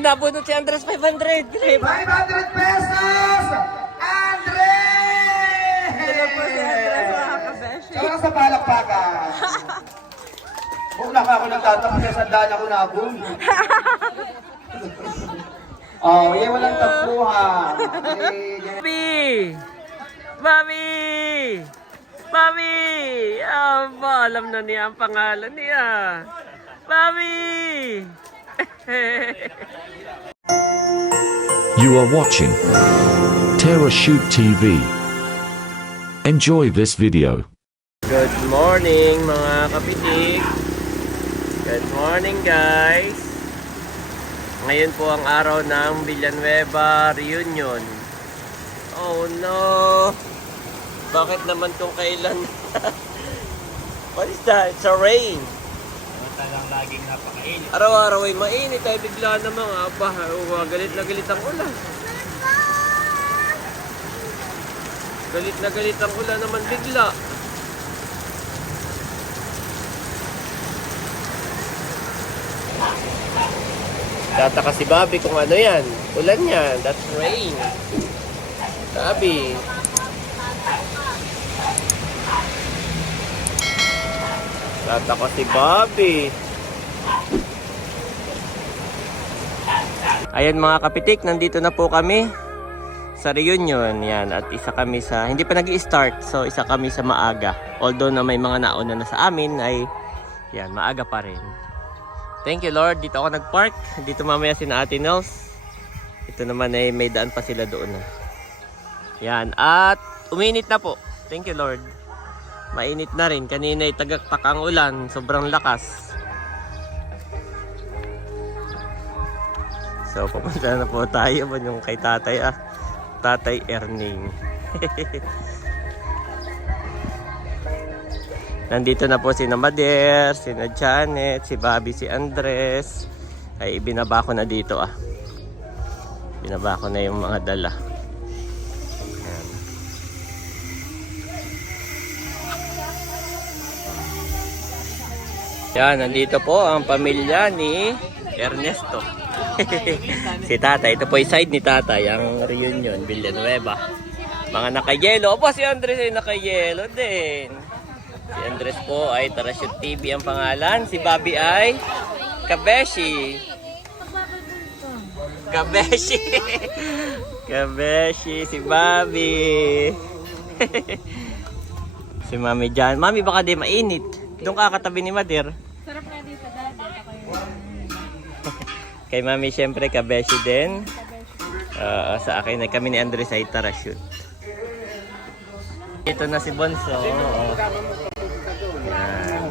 Nabunot si Andres 500. 500 pesos! Andres! Tulog po si Andres, mga kabeshi. Saka sa palakpakan. Kung naka ako nagtatapos sa sandaan ako nabun. Oh, yan walang tapuhan. Mami! Mami! Mami! Alam na niya ang pangalan niya. Mami! You are watching Terra Shoot TV. Enjoy this video. Good morning mga kapitik. Good morning guys. Ngayon po ang araw ng Villanueva Reunion. Oh no! Bakit naman kung kailan? What is that? It's a rain. Talagang laging napakainit. Araw-araw ay mainit ay bigla namang galit na galit ang ulan. Galit na galit ang ulan naman bigla. Tataka si Bobby kung ano yan. Ulan yan. That's rain. Bobby. Tataka si Bobby. Ayan mga kapitik, nandito na po kami sa reunion. Yan, at isa kami sa, hindi pa nag-i-start, so isa kami sa maaga. Although na may mga nauna na sa amin, ay yan, maaga pa rin. Thank you Lord, dito ako nag-park. Dito mamaya si na Ate Nels. Ito naman ay may daan pa sila doon. Yan, at uminit na po. Thank you Lord. Mainit na rin. Kanina ay tagaktak ang ulan. Sobrang lakas. So, pupunta na po tayo. Yung kay tatay Tatay Erning. Nandito na po si Mader, si Janet, si Bobby, si Andres. Ay, ibinaba ko na dito Binaba ko na yung mga dala. Yan, nandito po ang pamilya ni Ernesto. Si tatay, ito po yung side ni tatay, ang reunion, Villanueva. Mga naka-yelo. Opo, si Andres ay naka-yelo din. Si Andres po ay Terra Shoot TV ang pangalan. Si Bobby ay Kabeshi. Kabeshi. Kabeshi, si Bobby. Si Mami Jan. Mami, baka di mainit. Doon ka katabi ni Mader. Sarap nga dito dati. Kay Mami syempre Kabeshi din. Sa akin ay kami ni Andres ay Terra Shoot. Ito na si Bonso. Yan.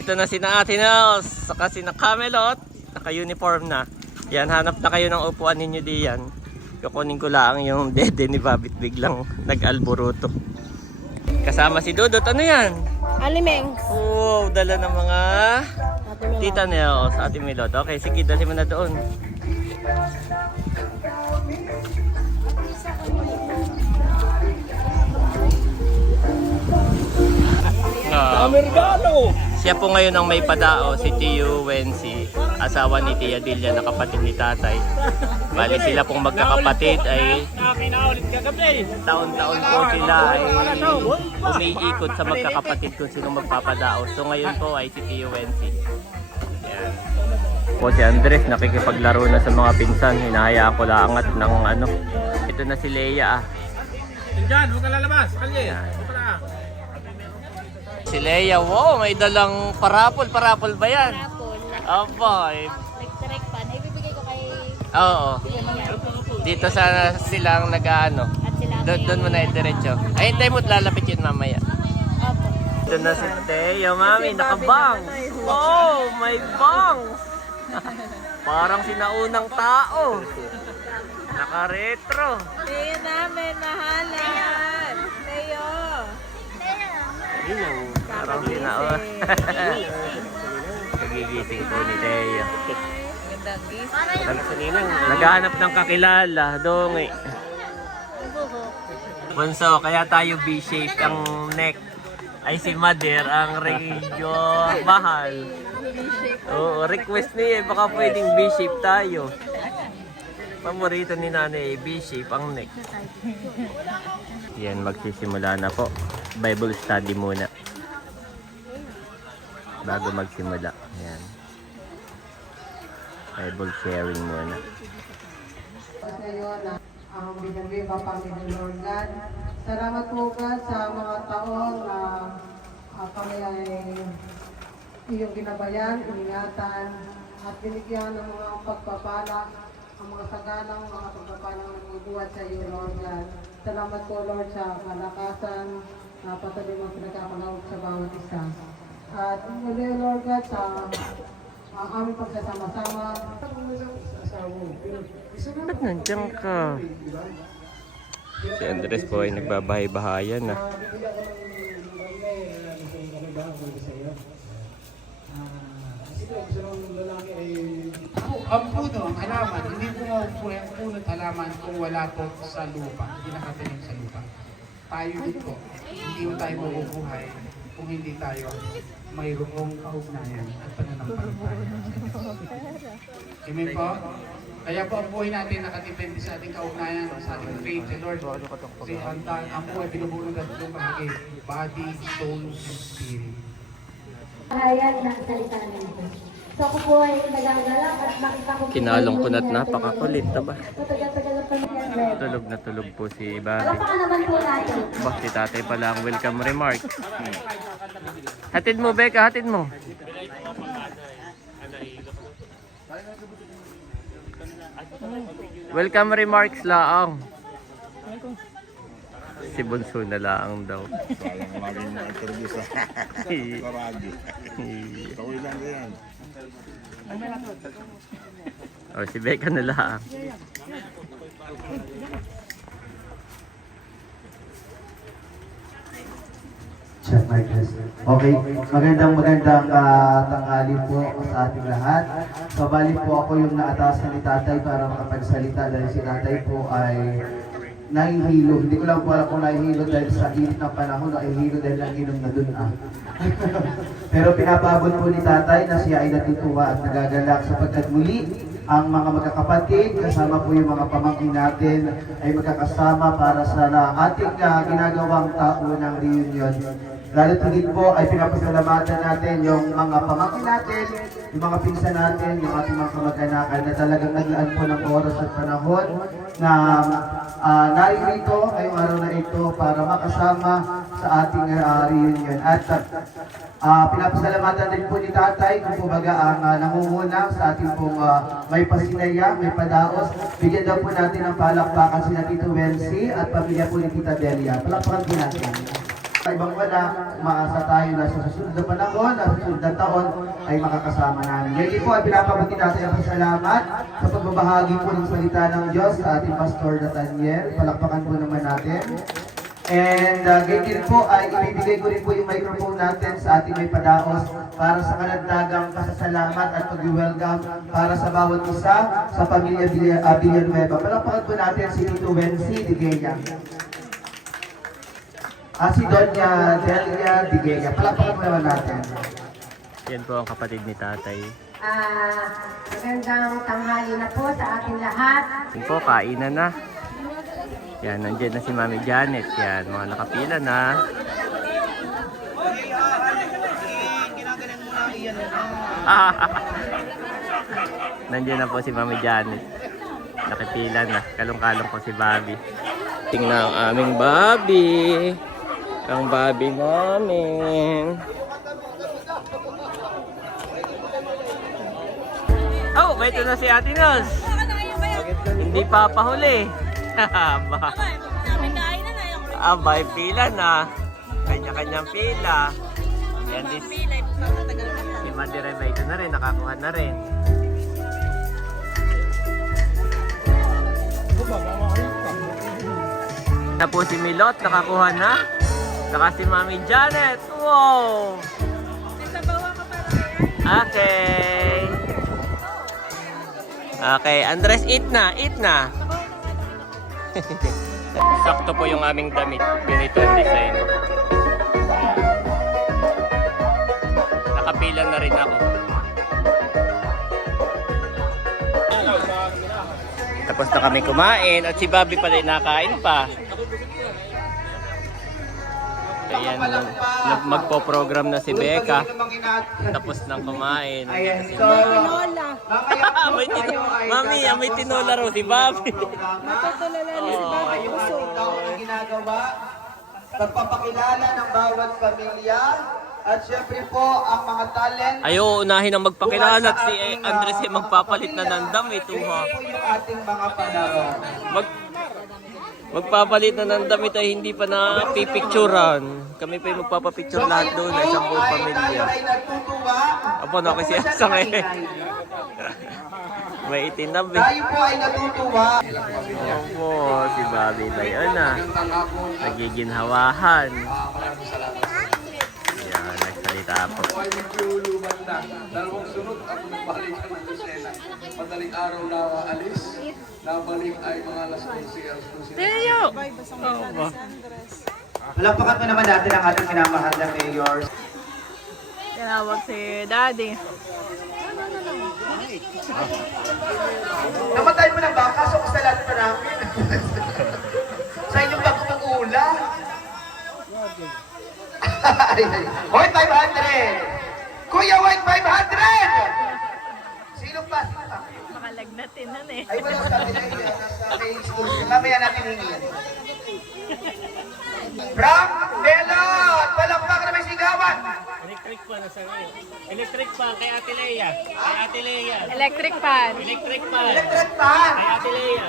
Ito na si na Ate Nels. Saka si na Camelot. Naka-uniform na. Yan, hanap na kayo ng upuan ninyo diyan. Kukunin ko lang yung dede ni Babit biglang nag-alboruto. Kasama si Dudot. Ano yan? Alimengs. Wow, dala ng mga Tita Nels, Ate Milot. Okay, sige, dali mo na doon. Siya po ngayon ang may padao, si Tio Wensi, asawa ni Tia Dilia na kapatid ni tatay. Bali sila pong magkakapatid ay taon-taon po sila ay umiikot sa magkakapatid kung sino magpapadao. So ngayon po ay si Tio Wensi. Yan. Po si Andres nakikipaglaro na sa mga pinsan, hinahayaan ko laangat ng ano. Ito na si Leia. Diyan, huwag ka lalabas. Kalye. Si Leia, wow, may dalang parapol. Parapol ba yan? Apple. Aba, Direct pan. Ibibigay ko kay oo. Dito sa silang nag-ano. at sila. Doon mo na i-diretso. Ay, hintay mo, lalapit yun mamaya. Opo. Ito na si Teo, mami, nakabangs. Oh, may bangs. Parang sinaunang tao. Naka-retro. Teo namin, mahalan. Teo. Ayun, parang sinaunang. Kagigising po ni Teo. Gandang gising. Naghahanap ng kakilala. Dongi. Bunso, kaya tayo V-shaped ang neck. Ay si Mader ang medyo mahal. Oo, request niya, baka pwedeng V-shape tayo. Paborito ni Nanay B-shape ang neck. Yan, magsisimula na po. Bible study muna. Bago magsimula. Yan. Bible sharing muna. Ngayon, ang binigay pa Panginoon Lord God. Salamat po God sa mga taon na kami ay iyong ginabayan, iningatan, at binigyan ng mga pagpapala, ang mga sagalang, mga pagpapalang nagbubuhat sa iyo, Lord God. Salamat po, Lord, sa malakasan na patuloy mong pinagkakalawag sa bawat isa. At muli, Lord God, sa ang aming pagsasama-sama. Ba't nandiyan ka? Si Andres po ay nagbabahay-bahayan na. Ang puno, ang halaman, hindi po mabubuhay ang puno at halaman kung wala po sa lupa, hindi nakatanim sa lupa. Tayo din po, hindi mo tayo mabubuhay kung hindi tayo mayroong kaugnayan at pananampalataya. Amen po? Kaya po ang buhay natin nakatipindi sa ating kaugnayan, sa ating faith sa Lord. Kasi ang buhay binubuo ng tatlong bahagi, body, soul, and spirit. Ayan ng salita ng Diyos. So ako po ay nagagalak at makita ko Kinalong ko na't napakakulit, ba? Matagal-tagal na pamilya. Tulog na tulog po si Bobby. Baka naman po natin. Ba, si tatay pala ang welcome remark. Hatid mo, Becca, hatid mo. Welcome remarks laang. Si Bunso na laang daw. Sayang lagi na interview sa radyo. Kawin lang yan. O, si Becca na laang. Check my test. Okay, magandang tanghali po sa ating lahat. So, bali po ako yung naatasan ni tatay para makapagsalita dahil si tatay po ay nahihilo. Hindi ko lang po alam kung nahihilo dahil sa init ng panahon o nahihilo dahil ang inom na dun Pero pinapabot po ni tatay na siya ay natutuwa at nagagalak sapagkat muli ang mga magkakapatid, kasama po yung mga pamangkin natin ay magkakasama para sa ating ginagawang taunang reunion. Lalo tigit po ay pinapasalamatan natin yung mga pamangkin natin, yung mga pinsan natin, yung ating mga kamag-anakan na talagang naglaan po ng oras at panahon na naririto ngayong araw na ito para makasama sa ating reunion. At pinapasalamatan din po ni tatay kung kumbaga ang nangunguna sa ating pong may pasinaya, may padaos. Bigyan daw po natin ng palakpakan sina Tito Wensi at pamilya po ni Tita Delia. Palakpakan po natin. Ibang wala, maasa tayo na sa susunod na panahon, na sa susunod na taon ay makakasama namin. Ngayon po ay pinapabuti natin ang pasalamat sa pagbabahagi po ng salita ng Diyos sa ating Pastor Nathaniel. Palakpakan po naman natin. And ganyan po ay ibibigay ko rin po yung microphone natin sa ating may padaos para sa kanagdagang pasasalamat at pag-welcome para sa bawat isa sa pamilya Villanueva. Palakpakan po natin si Tito Wensi Digaya. Si Doña Delia Digaya. Palakpakan po naman natin. Yan po ang kapatid ni tatay. Magandang tanghali na po sa ating lahat. Yan po, kainan na. Yan, nandiyan na si Mami Janet. Yan, mga nakapila na. Nandiyan na po si Mami Janet. Nakipila na. Kalong-kalong po si Bobby. Tingnan ang aming Bobby. Ang Bobby namin. Oh, may ito na si Ate Nos. Hindi pa pahuli. Abay, pila na. Kanya-kanyang pila. Yan din. Si Madireba ito na rin, nakakuha na rin. Na po si Milot, nakakuha na. Saka si Mami Janet. Wow! Okay. Okay, Andres, eat na, eat na. Sakto po yung aming damit. Ganito ang design. Nakapilan na rin ako. Tapos na kami kumain at si Bobby pala nakain pa. Ayan, magpo-program na si Becca. Tapos nang kumain. Ayan, so, may tinola raw si Bobby. Ayun ang ginagawa. Pagpapakilala ng bawat pamilya. At syempre po, ang mga talent. Ayaw, unahin ang magpakilala at si Andres ay magpapalit na ng damit. Ito po yung ating mga panahon. Magpapalit na ng damit ay hindi pa napipicturan. Kami pa yung magpapapicture lahat doon ay isang buong pamilya. Ay natutuwa. Apo, nakasiyasa ngayon. May itinab eh. Tayo po ay natutuwa. Opo, si Bobby ba yun ah. Nagiginhawahan. Yan, nagsalita po. Ay nagluluban na. Dalawang sunod ako nagbalik ng Lucena. Madaling araw na alis. Nabalik ay mga alas 11, alas 12. Teo! Palakpakan mo naman natin ang ating minamahal na mayor. Tinawag si Daddy. Namatay mo ng baka, so kasalanan pa namin. Sa inyong bako mag-uula. Hoy, 500! Kuya, White 500! Sino pa? Makalagnatin nun eh. Ay, wala sabi na yun. Nasa exclusive. Mamaya natin hingin. Frank Belot! Palakpak na may sigawan! Electric fan na sa ngayon. Electric fan kay Ate Lea. Kay Ate Lea. Electric fan. Electric fan. Electric fan! Kay Ate Lea.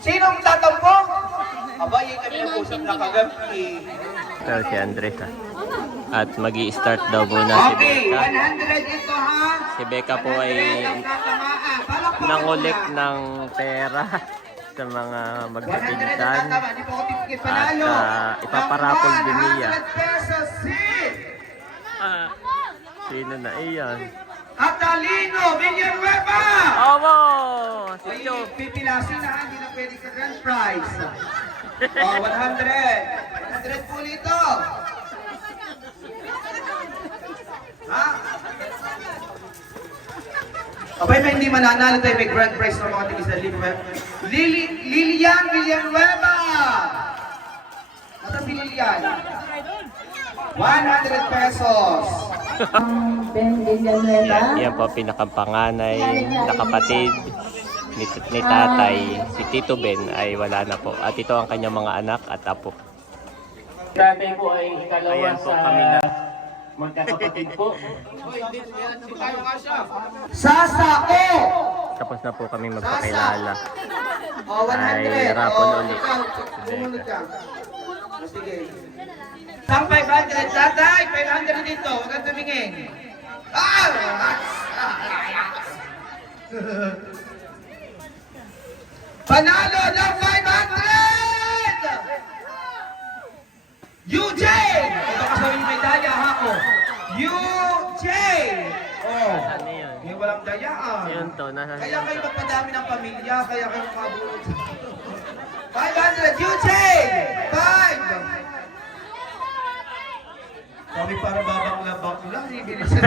Sinong tatampok? Aba, yun kami nag-usap na kagabi. Ito si Andres ah. At magi-start daw muna si Okay, Becca. 100 ito ha. Si Becca po ay Palakpakan nangulik na. ng pera sa mga 100 magpipinsan. na tama, di po ako titikit At panalo. ipaparapol din niya. 100 pesos si Sino na iyan? Catalino Villanueva! Owo! Si Ay, Cho. pipilasin na, hindi na pwede ka grand prize. Oh, 100. 100 po nito. Ha? Abay, may hindi mananalo tayo, may grand prize ng mga tigis na Lilian Villanueva! Mata si Lilian? 100 pesos. Ben Villanueva. Yan po pinakapanganay na kapatid ni tatay, si Tito Ben ay wala na po. At ito ang kanyang mga anak at apo. Tatay po ay ikalawa Ayan po kami na. magkakapatid po. Sasako! Tapos na po kami magpakilala. Oh, 100. Ay, rapon ulit. Ikaw, sumunod ka. Oh, sige. Sang 500, tatay! 500 dito, huwag kang tumingin. Panalo ng 500! UJ! Ito ka sa may daya ha ko. UJ! Oh, Ano yun? may walang dayaan. Yun to, nasa Kaya kayo magpadami ng pamilya, kaya kayo makabulot. 500, UJ! 5! Kami para babakla-bakla, bibilisan.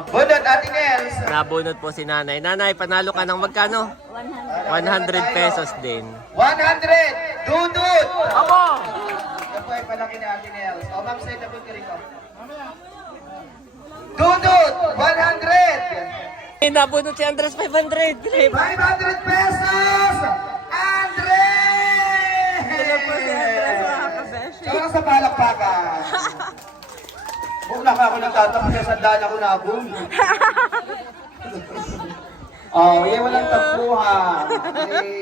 Bunot, Ate Nels. Nabunot po si nanay. Nanay, panalo ka ng magkano? 100 pesos din. 100! Dudut! Abo! Ito po ay palaki ni Ate Nels. O, ma'am, send na po ka rito. Dudut! 100! Nabunot si Andres 500. 500 pesos! Andres! Sila po si Andres, mga kabeshi. Saka sa palakpakan. Kung naka ako nagtatapos sa sandaan ako nabong. Oh, yan walang tapuhan.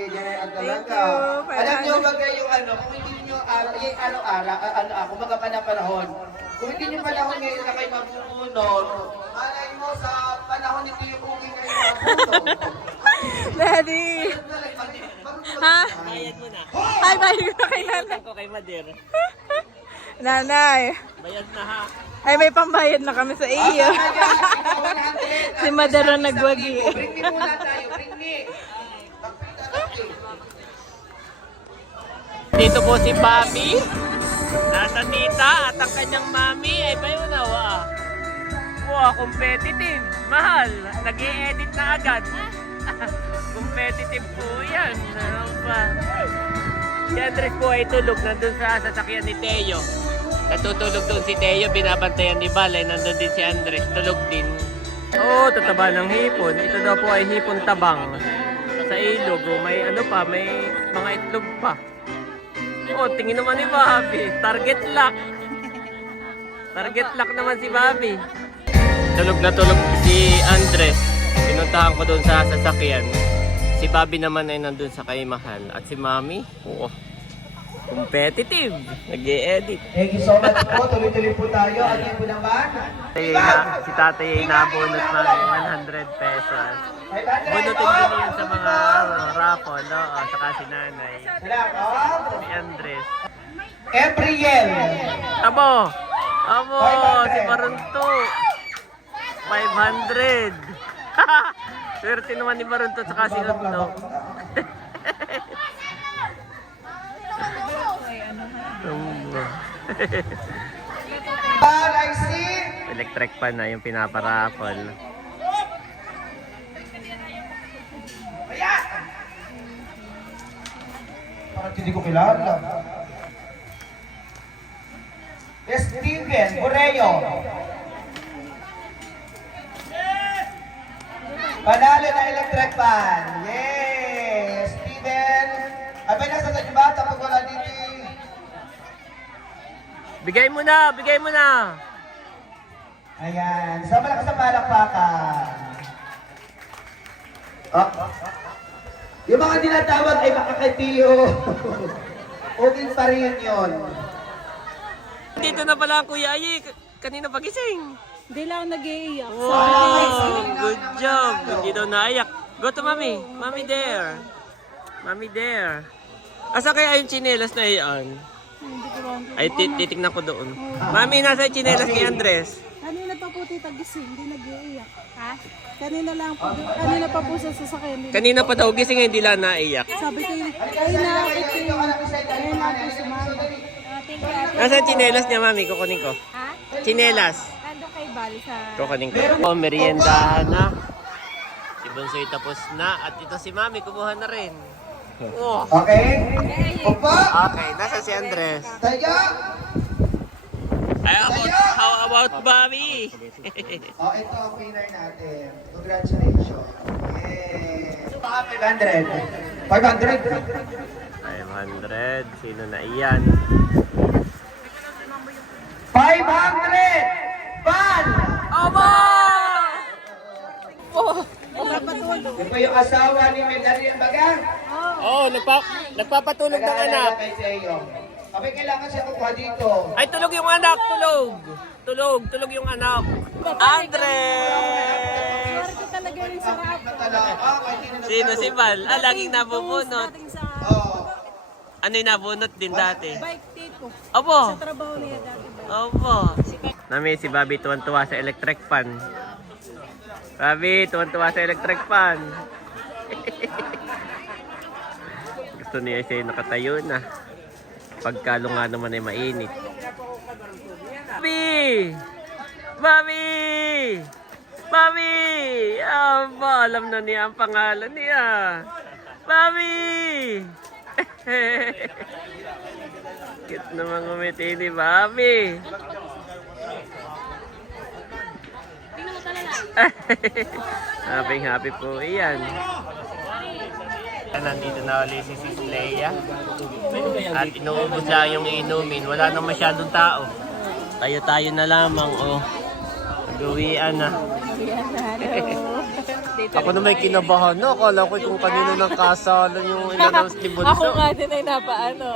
Ganyan talaga. Alam niyo ba kayo kung hindi niyo araw-araw, kumbaga panahon. Kung hindi niyo panahon ngayon na kayo mabubunod, malay mo sa panahon nito yung uging kayo mabunod. Daddy! Ha? Bayad mo na. Ay, bayo ko kay nanay. Ako kay Madir. Nanay. Bayad na ha. Ay, may pambayad na kami sa iyo. Si Madero nagwagi. Bring me muna tayo, bring me. Dito po si Bobby. Nasa tita at ang kanyang mami ay bayunawa. po, competitive. Mahal. Nag-i-edit na agad. Competitive po yan. Ano ba? Si Andres po ay tulog. Nandun sa sasakyan ni Teo. Natutulog doon si Teo. Binabantayan ni Balay. Nandun din si Andres. Tulog din. Oo, tataba ng hipon. Ito daw po ay hipon tabang. Sa ilog. May ano pa, may mga itlog pa. Oh, tingin naman ni Bobby. Target lock. Target lock naman si Bobby. Tulog na tulog si Andres. Pinuntahan ko doon sa sasakyan. Si Bobby naman ay nandun sa kay Mahal. At si Mami, oo, competitive. Nag-i-edit. Thank you so much po. Tuloy-tuloy po tayo. At yun po naman. Si tatay ay nabunot ng 100 pesos. Bunutin din yan sa mga raffle, no? O, saka si nanay. Salamat. Si Andres. Gabriel. Abo! Abo! Si Barunto! 500! Swerte naman ni Barunto saka si Unto. Electric pan na yung pinaparapol. Bakit hindi ko kilala? Steven Borreo. Panalo na electric pan. Yay! Steven. Abay, nasa sa diba? Tapos wala dito. Bigay mo na! Bigay mo na! Ayan. Sa malakas sa palakpakan. Oh. Yung mga dinatawag ay makakatiyo. Okay pa rin yun. Dito na pala ang Kuya Ayi. Kanina pagising. Hindi lang nag-iiyak. Wow! Good job! Hindi daw naiyak. Go to Mami. Mami there. Mami there. Asa kaya yung chinelas na iyan? Ay, titignan ko doon. Mami, nasa yung chinelas ni Andres? Kanina pa po tita gising, hindi nag-iiyak. Ha? Kanina lang po, kanina pa po sa sasakyan. Kanina pa daw gising, hindi lang naiyak. Sabi ko, ay nakakit ko yung, ayun na po sumama. Nasa yung chinelas niya, Mami? Kukunin ko. Ha? Chinelas. Nandun kay Bali sa... Kukunin ko. Oh, meriendahan na. Si Bonsoy tapos na. At ito si Mami, kumuha na rin. Oh. Okay? Opo. Okay, nasa si Andres. Tayo. How about Bobby? Oh, ito ang winner natin. Congratulations. Yay. Mga 500. 500. 500. Sino na iyan? 500! Ban! Aba! Ito yung asawa ni Medallion Baga. Oh, nagpapatulog ng anak. Kay Seo. Kami kailangan siya kukuha dito. Ay, tulog yung anak, tulog. Tulog yung anak. Andres! Marco talaga rin sa rap. Sino si Val? Ah, laging nabubunot. Dating sa Ano yung nabunot din dati? bike tiko. Opo. Sa trabaho niya dati ba? Opo. Nami si Bobby tuwan-tuwa sa electric fan. Bobby, tuwan-tuwa sa electric fan. Gusto niya siya yung nakatayo na. Pagkalo nga naman ay mainit. Bobby! Bobby! Bobby! Aba, alam na niya ang pangalan niya. Bobby! Cute naman ngumiti ni Bobby. Happy po iyan. Nandito na ulit si Sis Leia. At inuubos lang yung inumin. Wala nang masyadong tao. Tayo-tayo na lamang, oh. Nag-uwian na. Ako na may kinabahan na. Akala ko kung kanino ng kasalan yung in-announce ni Bunso. Ako nga din ay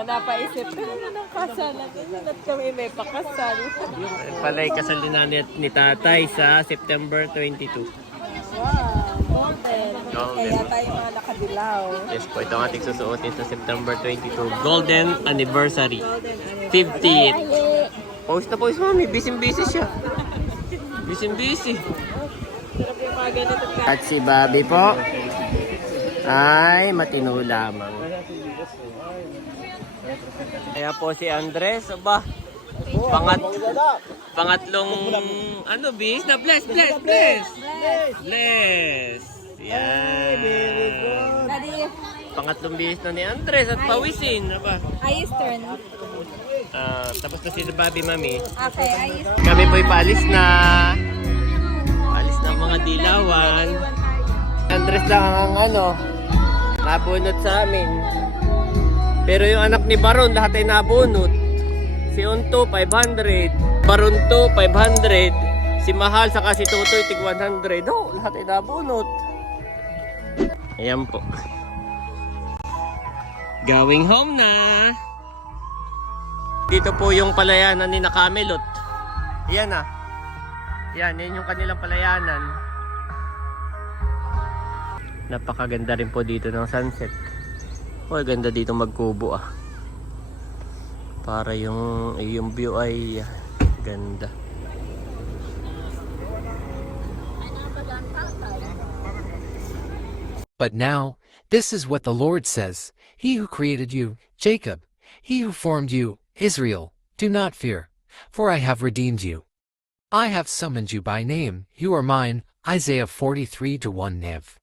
napaisip. Kanina ng kasalan. At kami may pakasal. Palay kasal din na ni tatay sa September 22. Wow, golden. Golden. Kaya tayo mga nakadilaw. Yes po, ito ang ating susuotin sa September 22. Golden Anniversary. 50th. Post na post, Mami. Busy-busy siya. Busy-busy. Sarap yung mga ganito ka. At si Bobby po ay matino lamang. Kaya po si Andres, aba, Pangatlong, ano, bis? Na bless. Yan. Daddy, Pangatlong bis na ni Andres at pawisin. Ano ba? ayos turn. Tapos na si Bobby, Mami. Okay, ayos. Kami po'y paalis na. Paalis na ang mga dilawan. Andres lang ang nabunot sa amin. Pero yung anak ni Baron, lahat ay nabunot. Si Unto, 500. Baron to, 500. Si Mahal, saka si Tutoy, tig 100. Lahat ay nabunot. Ayan po. Going home na. Dito po yung palayanan ni Nakamelot. Yan na. Yan yung kanilang palayanan. Napakaganda rin po dito ng sunset. Ganda dito magkubo Para yung view ay ganda. But now, this is what the Lord says, He who created you, Jacob, He who formed you, Israel, do not fear, for I have redeemed you. I have summoned you by name, you are mine. Isaiah 43:1 Nev.